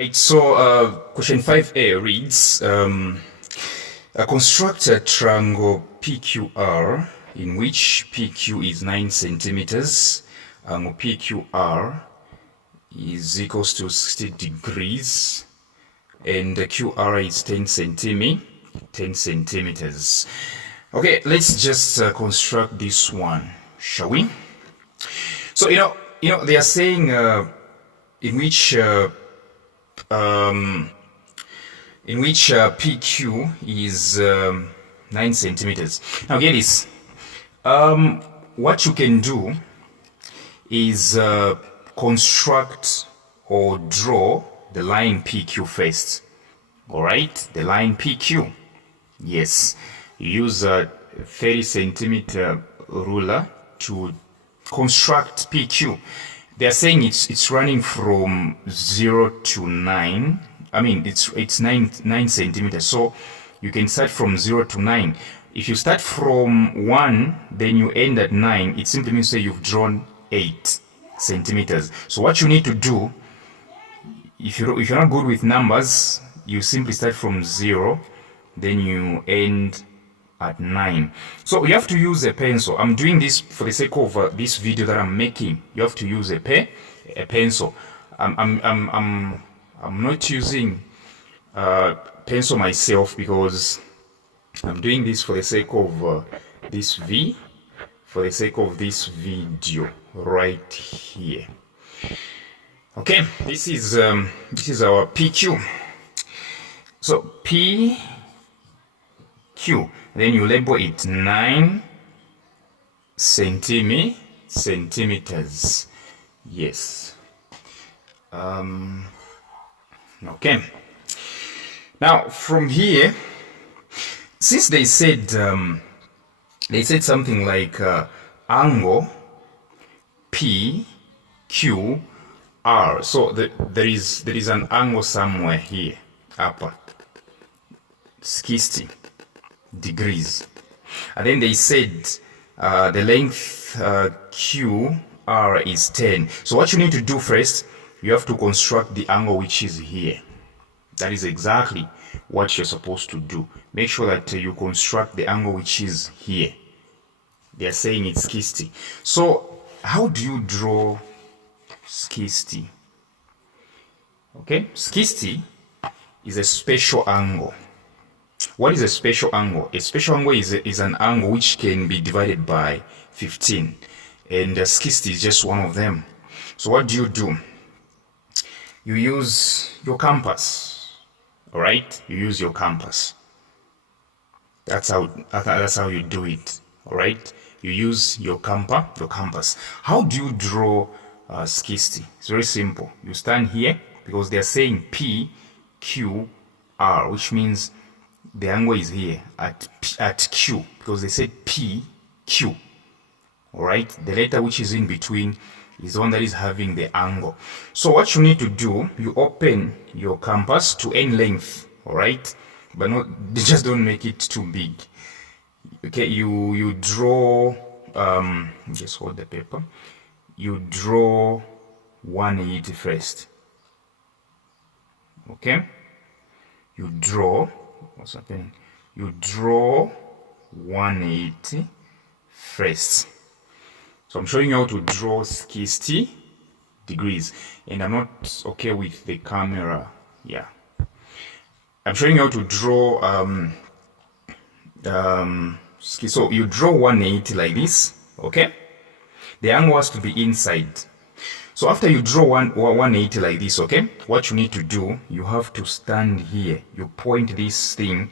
Right, so question 5a reads, construct a triangle PQR in which PQ is 9 centimeters, angle PQR is equals to 60 degrees, and the QR is 10 centimeters. Okay, let's just construct this one, shall we? So you know they are saying in which PQ is 9 centimeters. Now get this. What you can do is construct or draw the line PQ first. Alright, the line PQ. Yes, use a 30 centimeter ruler to construct PQ. They're saying it's running from 0 to 9. I mean, it's 9 centimeters. So you can start from 0 to 9. If you start from 1, then you end at 9. It simply means that you've drawn 8 centimeters. So what you need to do, if you're not good with numbers, you simply start from 0, then you end at 9. So you have to use a pencil. I'm doing this for the sake of this video that I'm making. You have to use a pencil. I'm not using pencil myself because I'm doing this for the sake of this video right here. Okay, this is our PQ. So PQ, then you label it 9 centimeters. Yes. Okay. Now from here, since they said something like angle PQR, so there is an angle somewhere here, upper 60 degrees, and then they said the length QR is 10. So what you need to do first, you have to construct the angle which is here. That is exactly what you're supposed to do. Make sure that you construct the angle which is here. They are saying it's 60. So how do you draw 60? Okay, 60 is a special angle. What is a special angle? A special angle is an angle which can be divided by 15, and 60 is just one of them. So what do? You use your compass. All right, you use your compass. That's how you do it. All right, you use your compass. How do you draw 60? It's very simple. You stand here because they are saying PQR, which means the angle is here at Q, because they said PQ. All right, the letter which is in between is the one that is having the angle. So what you need to do, you open your compass to any length. All right, but just don't make it too big. Okay, you draw, just hold the paper. You draw 180 first. Okay, you draw. What's happening? You draw 180 first. So I'm showing you how to draw 60 degrees, and I'm not okay with the camera. Yeah, I'm showing you how to draw so you draw 180 like this. Okay, the angle has to be inside. So after you draw 180 like this, okay, what you need to do, you have to stand here. You point this thing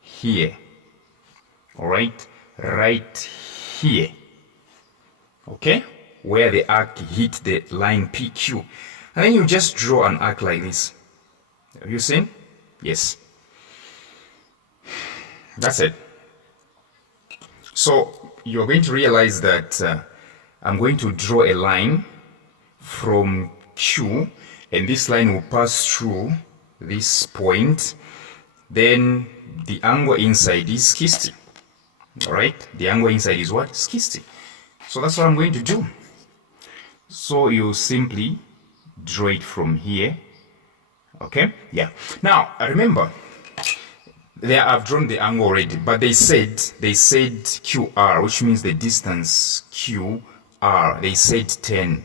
here. All right, right here. Okay, where the arc hit the line PQ, and then you just draw an arc like this. Have you seen? Yes. That's it. So you're going to realize that I'm going to draw a line from Q, and this line will pass through this point. Then the angle inside is 60. All right, the angle inside is what? 60. So that's what I'm going to do. So you simply draw it from here. Okay, yeah. Now remember, there I've drawn the angle already, but they said QR, which means the distance QR. They said 10.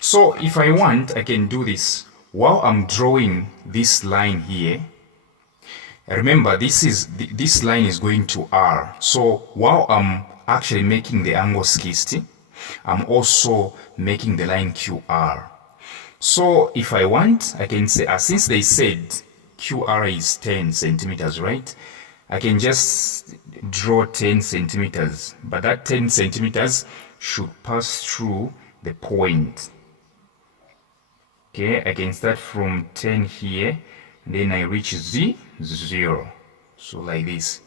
So if I want, I can do this while I'm drawing this line here. Remember, this line is going to R. So while I'm actually making the angle 60, I'm also making the line QR. So if I want, I can say, since they said QR is 10 centimeters, right? I can just draw 10 centimeters, but that 10 centimeters should pass through the point. Okay, I can start from 10 here, then I reach 0. So like this.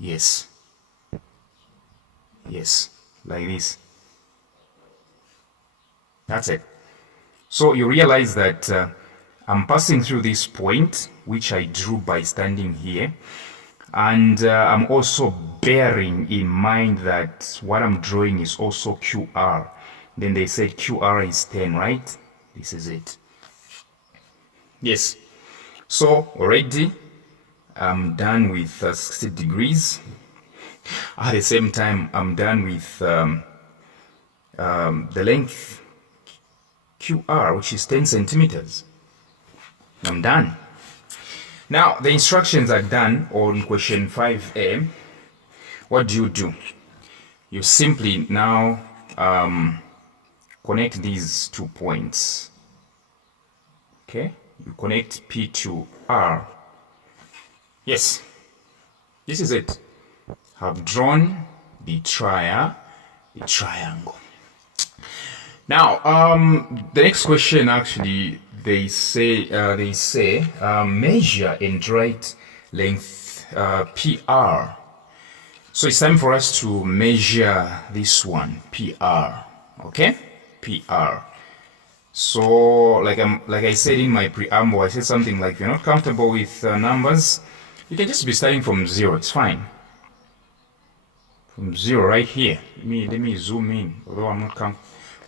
Yes, like this. That's it. So you realize that I'm passing through this point, which I drew by standing here. And I'm also bearing in mind that what I'm drawing is also QR. Then they said QR is 10, right? This is it. Yes. So already I'm done with 60 degrees. At the same time, I'm done with the length QR, which is 10 centimeters. I'm done. Now, the instructions are done on question 5a. What do? You simply now connect these 2 points. Okay? You connect P to R. Yes. This is it. I've drawn the triangle. Now, the next question actually, they say measure and write length PR. So it's time for us to measure this one, PR. Okay, PR. So like I said in my preamble, I said something like, if you're not comfortable with numbers, you can just be starting from 0. It's fine. From 0 right here. Let me zoom in, although I'm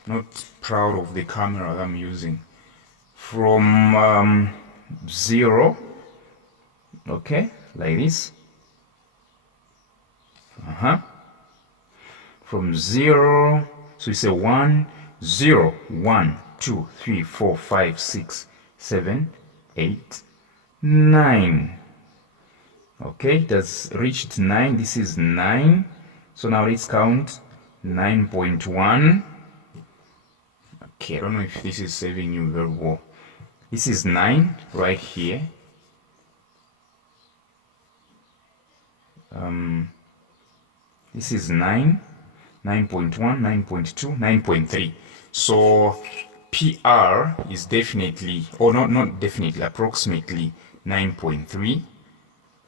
not proud of the camera that I'm using. From 0, okay, like this. From 0, so you say 1, 0, 1, 2, 3, 4, 5, 6, 7, 8, 9. Okay, it has reached 9. This is 9. So now let's count 9.1. Okay, I don't know if this is serving you very well. This is 9 right here. This is 9, 9.1, 9.2, 9.3. So PR is definitely, or not definitely, approximately 9.3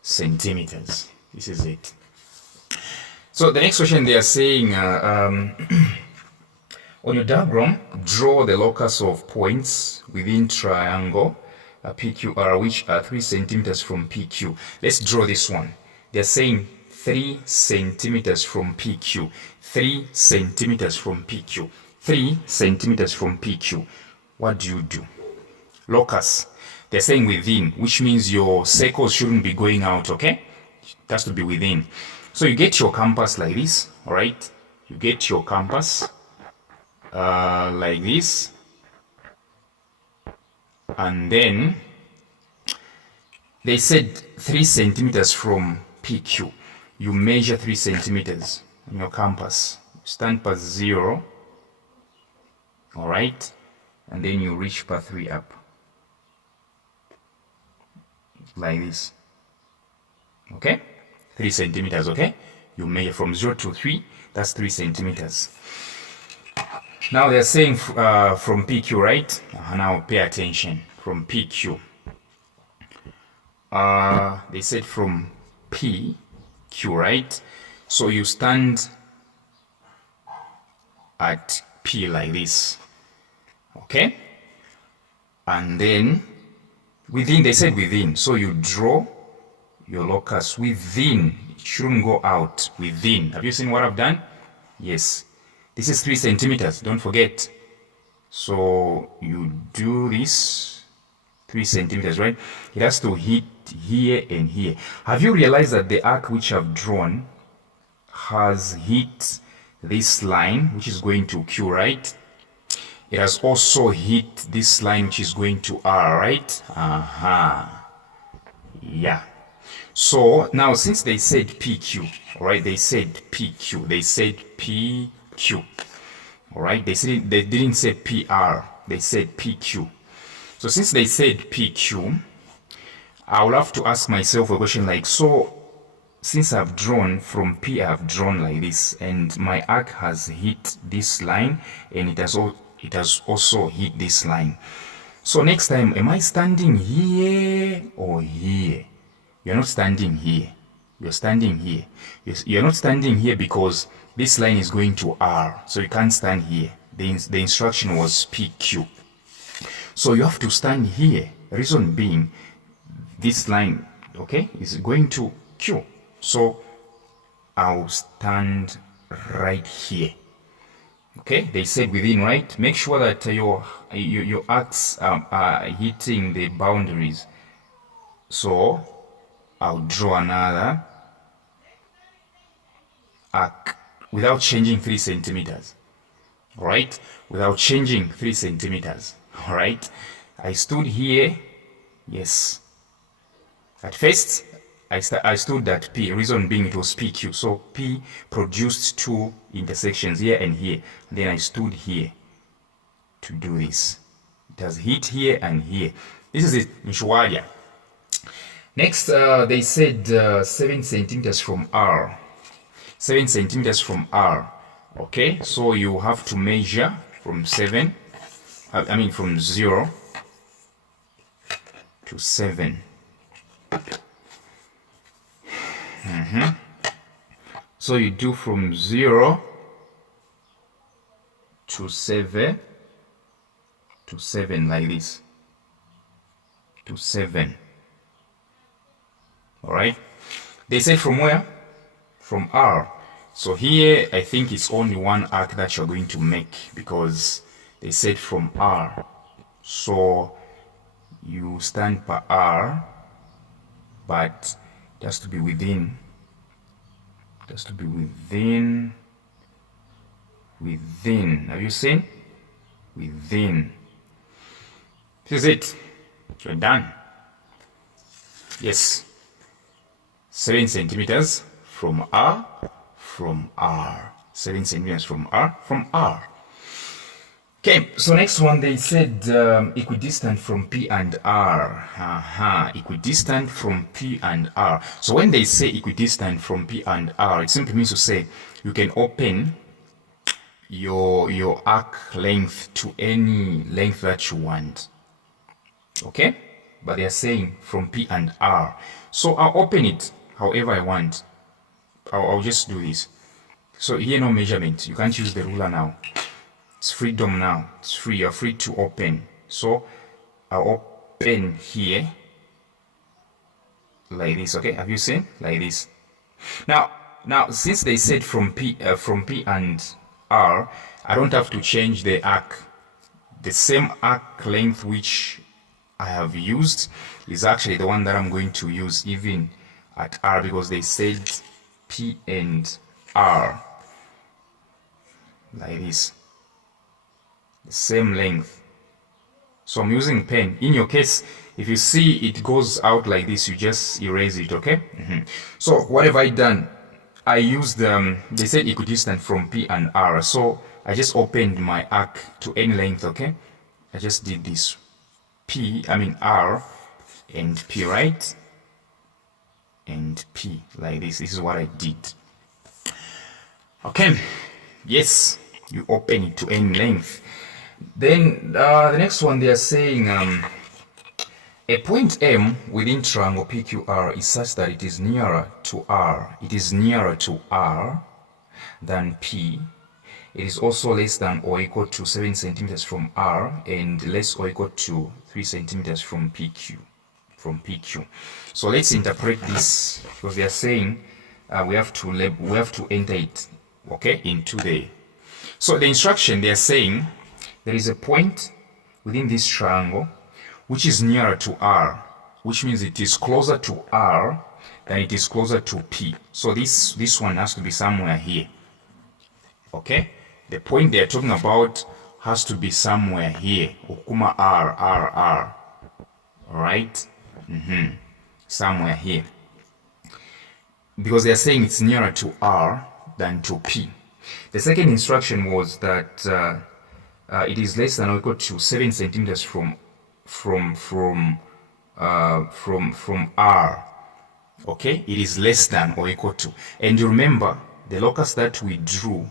centimeters. This is it. So the next question, they are saying, on your diagram, draw the locus of points within triangle PQR, which are 3 centimeters from PQ. Let's draw this one. They're saying 3 centimeters from PQ. 3 centimeters from PQ. 3 centimeters from PQ. What do? Locus. They're saying within, which means your circles shouldn't be going out, okay? It has to be within. So you get your compass like this, all right? You get your compass like this. And then they said 3 centimeters from PQ. You measure 3 centimeters in your compass. You stand past 0, all right? And then you reach past 3 up. Like this. Okay? 3 centimeters, okay? You measure from 0 to 3, that's 3 centimeters. Now they're saying from PQ, right? Now pay attention. From PQ. They said from PQ, right? So you stand at P like this. Okay? And then within, they said within. So you draw your locus within. It shouldn't go out. Within. Have you seen what I've done? Yes. This is 3 centimeters. Don't forget. So you do this 3 centimeters, right? It has to hit here and here. Have you realized that the arc which I've drawn has hit this line, which is going to Q, right? It has also hit this line, which is going to R, right? Yeah. So now, since they said PQ, all right, they said PQ, they said PQ, all right, they didn't say PR, they said PQ. So since they said PQ, I will have to ask myself a question like, so since I've drawn from P, I've drawn like this, and my arc has hit this line, and it has also hit this line. So next time, am I standing here or here? You're not standing here. You're standing here. You're not standing here because this line is going to R, so you can't stand here. The instruction was PQ. So you have to stand here. Reason being, this line, okay, is going to Q. So I'll stand right here. Okay, they said within, right? Make sure that your arcs are hitting the boundaries. So I'll draw another arc without changing 3 centimeters. All right, without changing 3 centimeters. All right, I stood here. Yes. At first, I stood at P, reason being it was PQ. So P produced 2 intersections here and here. And then I stood here to do this. It has hit here and here. This is it, Nshwadia. Next, they said 7 centimeters from R. 7 centimeters from R. Okay, so you have to measure from 7, from 0 to 7. So you do from 0 to 7 like this, to 7. All right, they said from where? From R. So here I think it's only one arc that you're going to make, because they said from R. So you stand per R, but it has to be within. It has to be within. Have you seen? Within. This is it. You're done. Yes. 7 centimeters from R. 7 centimeters from R. Okay, so next one, they said equidistant from P and R. Equidistant from P and R. So when they say equidistant from P and R, it simply means to say you can open your arc length to any length that you want. Okay? But they are saying from P and R. So I'll open it however I want. I'll just do this. So here, no measurement. You can't use the ruler now. It's freedom now. It's free. You're free to open. So I'll open here like this. Okay, have you seen? Like this. Now since they said from P and R, I don't have to change the arc. The same arc length which I have used is actually the one that I'm going to use even at R, because they said P and R like this, the same length. So I'm using pen. In your case, if you see it goes out like this, you just erase it. Okay. So what have I done? I used they said equidistant from P and R, so I just opened my arc to any length. Okay, I just did this R and P, right? And P like this. This is what I did. Okay, yes, you open it to any length. Then the next one, they are saying a point M within triangle PQR is such that it is nearer to R. It is nearer to R than P. It is also less than or equal to 7 centimeters from R and less or equal to 3 centimeters from PQ. So let's interpret this, because they are saying we have to enter it, okay, into the. So the instruction, they are saying there is a point within this triangle which is nearer to R, which means it is closer to R than it is closer to P. So this one has to be somewhere here. Okay? The point they are talking about has to be somewhere here. Okuma R. Alright? Somewhere here. Because they are saying it's nearer to R than to P. The second instruction was that it is less than or equal to 7 centimeters from R. Okay, it is less than or equal to. And you remember the locus that we drew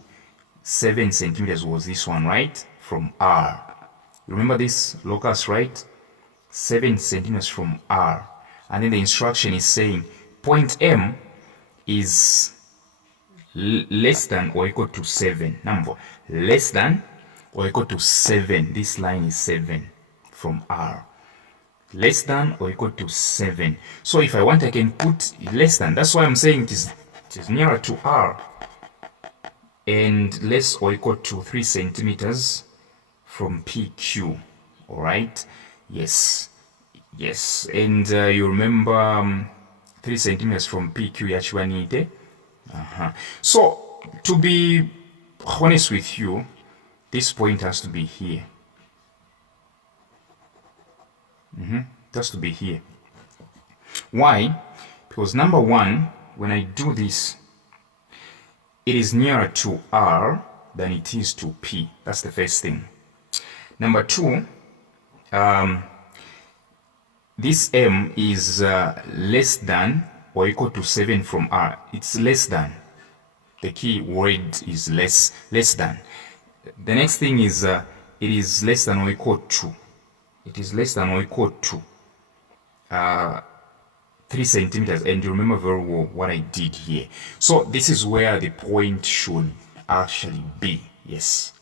7 centimeters was this one, right? From R. Remember this locus, right? 7 centimeters from R. And then the instruction is saying point M is less than or equal to 7. Number less than or equal to 7. This line is 7 from R. Less than or equal to 7. So if I want, I can put less than. That's why I'm saying it is nearer to R and less or equal to 3 centimeters from PQ. All right. Yes. And you remember 3 centimeters from PQ yachiwanite. So to be honest with you, this point has to be here. It has to be here. Why? Because number one, when I do this, it is nearer to R than it is to P. That's the first thing. Number two, this M is less than or equal to 7 from R. It's less than. The key word is less than. The next thing is it is less than or equal to. It is less than or equal to 3 centimeters. And you remember very well what I did here. So this is where the point should actually be. Yes.